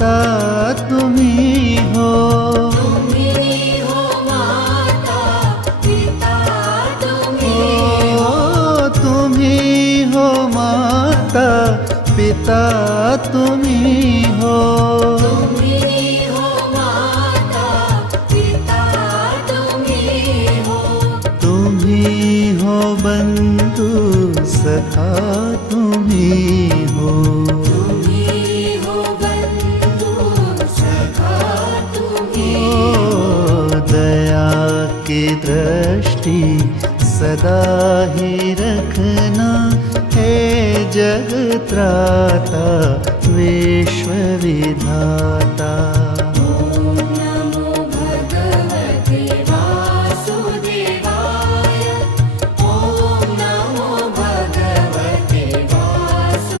पिता तुम्ही हो, तुम्ही हो माता पिता तुम्ही हो तुम्ही हो माता पिता तुम्ही हो, तुम्ही हो माता पिता तुम्ही हो, तुम्ही हो बंधु सखा तुम्ही हो, तुम्ही हो बंधु सखा तुम्ही ओ दया की दृष्टि सदा ही रखना, हे जग त्राता विश्व विधाता।